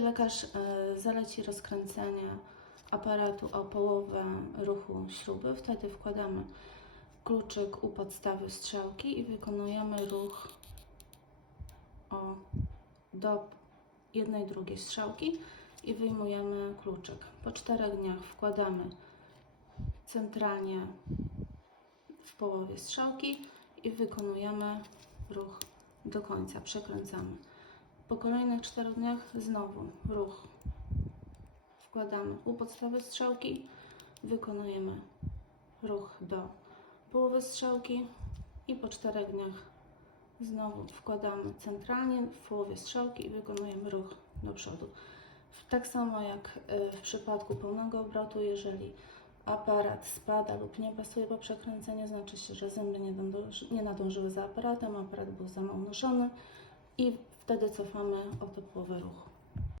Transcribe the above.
Lekarz e, zaleci rozkręcenie aparatu o połowę ruchu śruby. Wtedy wkładamy kluczyk u podstawy strzałki i wykonujemy ruch o, do jednej drugiej strzałki i wyjmujemy kluczyk. Po czterech dniach wkładamy centralnie w połowie strzałki i wykonujemy ruch do końca, przekręcamy. Po kolejnych czterech dniach znowu ruch. Wkładamy u podstawy strzałki, wykonujemy ruch do połowy strzałki i po czterech dniach znowu wkładamy centralnie w połowie strzałki i wykonujemy ruch do przodu. Tak samo jak y, w przypadku pełnego obrotu, jeżeli aparat spada lub nie pasuje po przekręceniu, znaczy się, że zęby nie, nie nadążyły za aparatem, aparat był za mało noszony i wtedy cofamy o połowę ruchu.